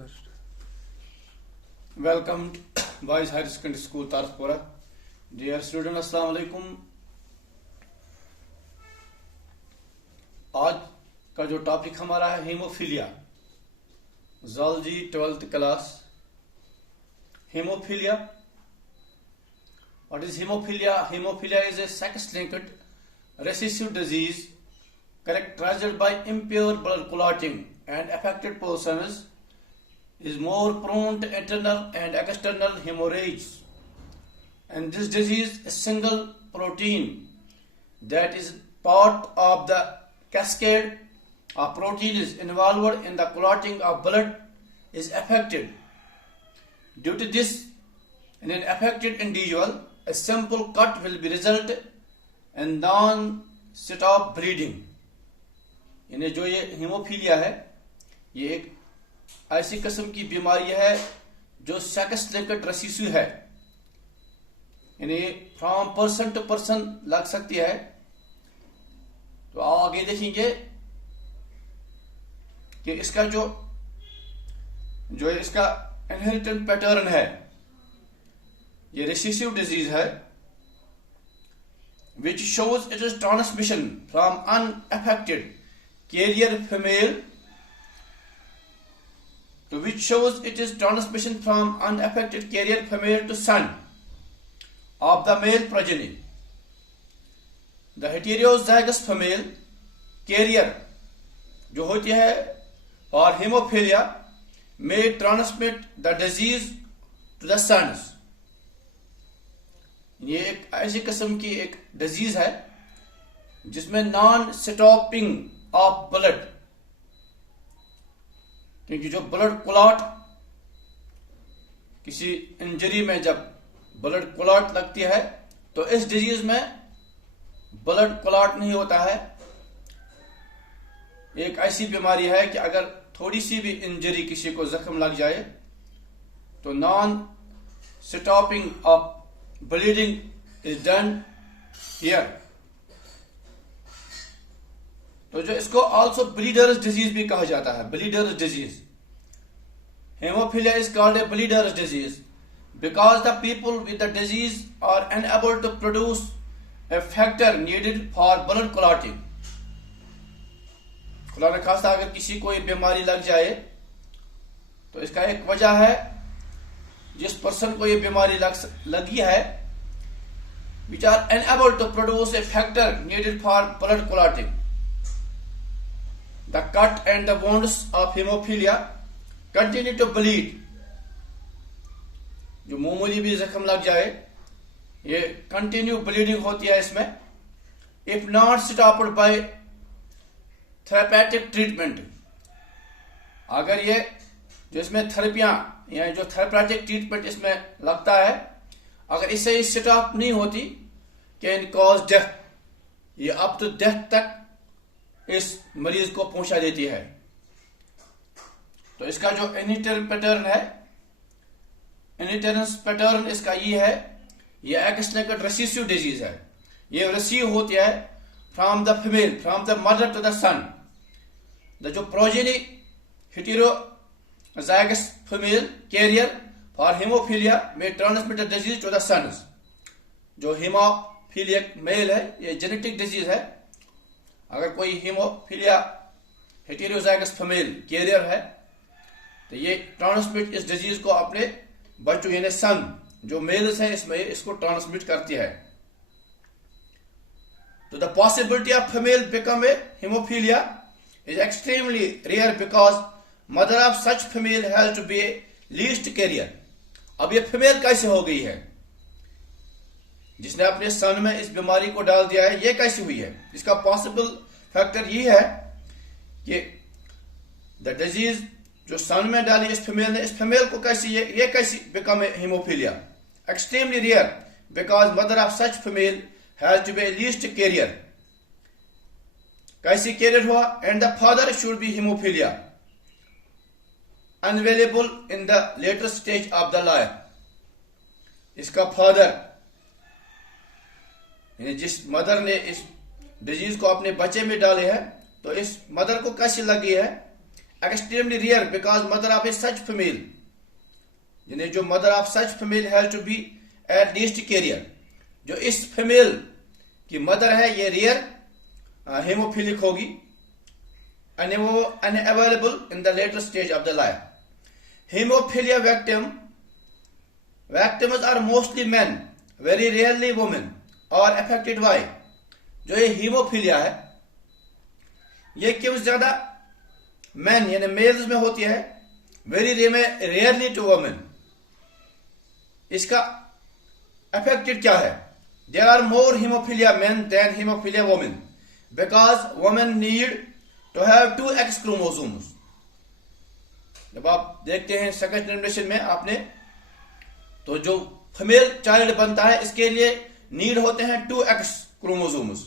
first. Welcome to Boys Higher Secondary School Tarspora. Dear student, अस्सलाम वालेकुम. आज का जो टॉपिक हमारा है haemophilia. Zoology 12th class. Hemophilia. What is hemophilia? Hemophilia is a sex-linked recessive disease characterized by impure blood clotting, and affected persons is more prone to internal and external hemorrhage. And this disease, a single protein that is part of the cascade of protein is involved in the clotting of blood is affected. Due to this, in an affected individual, a simple cut will be result in non-stop bleeding. यानी जो ये haemophilia है, ये एक ऐसी किस्म की बीमारी है जो सेक्स लिंक्ड रेसिसिव है, यानी फ्रॉम पर्सन टू पर्सन लग सकती है. तो आगे देखेंगे कि इसका जो इसका इनहेरिटेंट पैटर्न है, ये रेसिसिव डिजीज है which shows it is transmission from unaffected carrier female to which shows it is transmission from unaffected carrier female to son of the male progeny. The heterozygous female carrier जो होती है और hemophobia may transmit the disease to the sons. ये एक ऐसी किस्म की एक डिजीज है जिसमें नॉन स्टॉपिंग ऑफ ब्लड, क्योंकि जो ब्लड क्लॉट किसी इंजरी में जब ब्लड क्लॉट लगती है तो इस डिजीज में ब्लड क्लॉट नहीं होता है. एक ऐसी बीमारी है कि अगर थोड़ी सी भी इंजरी किसी को जख्म लग जाए तो non stopping of bleeding is done here. तो जो इसको आल्सो ब्लीडर्स डिजीज भी कहा जाता है, bleeder's disease. Haemophilia is called a bleeder's disease because the people with the disease are unable to produce a factor needed for blood clotting. खुदा न खास्ता अगर किसी को ये बीमारी लग जाए तो इसका एक वजह है, जिस पर्सन को ये बीमारी लगी है, which are unable to produce a factor needed for blood clotting. The cut and the wounds of hemophilia continue to bleed. जो मामूली भी जख्म लग जाए ये कंटिन्यू ब्लीडिंग होती है इसमें. If not stopped by therapeutic treatment, अगर ये जो इसमें थेरेपियां या जो थेरेपेटिक ट्रीटमेंट इसमें लगता है, अगर इससे स्टॉप नहीं होती कैन कॉज डेथ, ये अप टू डेथ तक इस मरीज को पहुंचा देती है. तो इसका जो इनहेरिटेंस पैटर्न है, इनहेरिटेंस पैटर्न इसका ये है, ये एक्स लिंक्ड रेसिसिव डिजीज है. ये रिसीव होती है from the female, from the mother to the son. The जो progeny heterozygous female carrier for hemophilia may transmit the disease to the sons. जो hemophiliac male है ये जेनेटिक डिजीज है. अगर कोई हेमोफीलिया heterozygous female carrier है तो ये ट्रांसमिट इस डिजीज को अपने बच्चों यानी सन जो मेल्स हैं इसमें इसको ट्रांसमिट करती है. तो the possibility of female become a haemophilia is extremely rare because mother of such female has to be a least carrier. अब ये फीमेल कैसे हो गई है, जिसने अपने सन में इस बीमारी को डाल दिया है, ये कैसे हुई है? इसका पॉसिबल फैक्टर ये है कि द डिजीज जो सन में डाली इस फीमेल ने, इस फीमेल को कैसे ये कैसे become a haemophilia. Extremely rare because mother of such female has to be a least carrier. कैसे कैरियर हुआ? And the father should be haemophilia unavailable in the later stage of the life. इसका father यानी जिस mother ने इस disease को अपने बच्चे में डाले है तो इस मदर को कैसे लगी है? extremely rare because mother of a such female, यानी जो mother of such female has to be at least carrier, जो इस female की mother है ये rare hemophilic होगी, unavailable in the later stage of the life. Hemophilia victims are mostly men, very rarely women, or affected by, जो ये haemophilia है ये क्यों ज्यादा मैन यानी मेल्स में होती है, वेरी रेयरली टू वुमेन. इसका अफेक्टेड क्या है? There are more haemophilia men than haemophilia women because women need to have 2 X chromosomes. जब आप देखते हैं सेकंड जनरेशन में आपने तो जो फीमेल चाइल्ड बनता है इसके लिए नीड होते हैं 2 X chromosomes.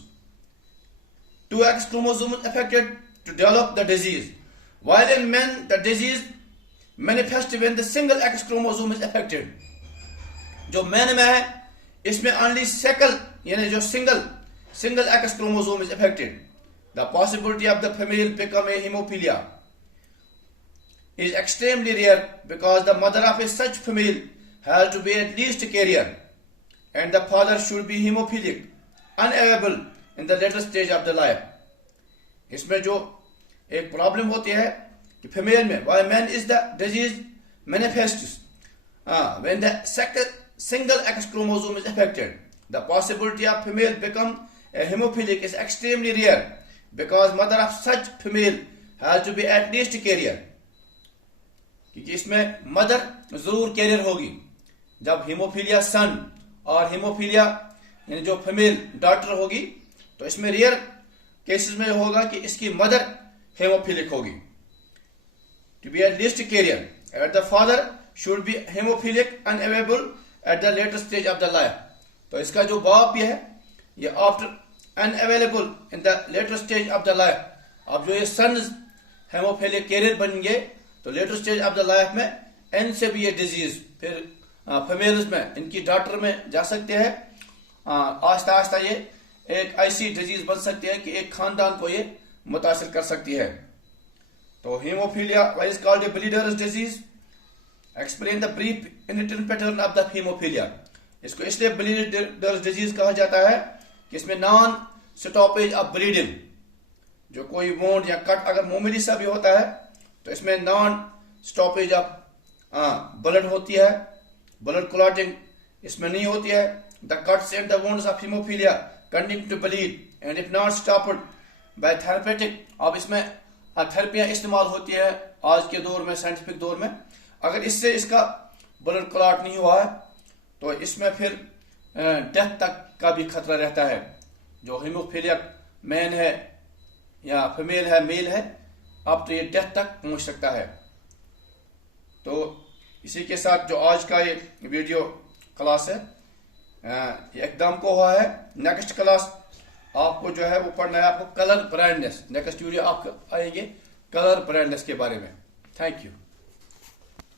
2 X chromosomes affected to develop the disease. While in men, the disease manifests when the single X chromosome is affected. जो men में है इसमें only second यानी जो single X chromosome is affected. The possibility of the female become a hemophilia is extremely rare because the mother of a such female has to be at least a carrier and the father should be hemophilic, unavailable in the later stage of the life. इसमें जो एक problem होती है कि female में why man is the disease manifests when the single X chromosome is affected. The possibility of female become a hemophilic is extremely rare because mother of such female has to be at least a carrier. क्योंकि इसमें mother जरूर career होगी. जब haemophilia सन और haemophilia यानी जो female daughter होगी तो इसमें रेयर केसेस में होगा कि इसकी मदर हेमोफिलिक होगी. To be at least carrier at the father should be haemophilic unavailable at the later stage of the life. तो इसका जो बाप ये है ये after unavailable in the later stage of the life. अब जो ये सन हेमोफिलिक कैरियर बनेंगे तो later stage of the life में एन से भी ये डिजीज फिर फीमेल्स में इनकी डॉटर में जा सकते हैं. आस्ता आस्ता ये एक ऐसी डिजीज बन सकती है कि एक खानदान को ये मुतासिर कर सकती है. तो haemophilia why is called a bleeder's disease. Explain the brief inheritance pattern of the haemophilia. इसको इसलिए ब्लीडर्स डिजीज कहा जाता है कि इसमें नॉन स्टॉपेज ऑफ ब्लीडिंग, जो कोई वोंड या कट अगर मामूली सा भी होता है तो इसमें नॉन स्टॉपेज ऑफ ब्लड होती है, ब्लड क्लॉटिंग इसमें नहीं होती है. The cuts and the wounds of hemophilia continue to bleed and if not stopped by therapeutic. अब इसमें थेरेपियां इस्तेमाल होती है आज के दौर में, साइंटिफिक दौर में. अगर इससे इसका ब्लड क्लॉट नहीं हुआ है तो इसमें फिर डेथ तक का भी खतरा रहता है. जो हीमोफीलिया मैन है या फीमेल है मेल है अब तो ये डेथ तक पहुंच सकता है. तो इसी के साथ जो आज का ये वीडियो क्लास है एकदम को हुआ है. नेक्स्ट क्लास आपको जो है वो पढ़ना है आपको कलर ब्राइटनेस. नेक्स्ट वीडियो आपको आएगी कलर ब्राइटनेस के बारे में. Thank you.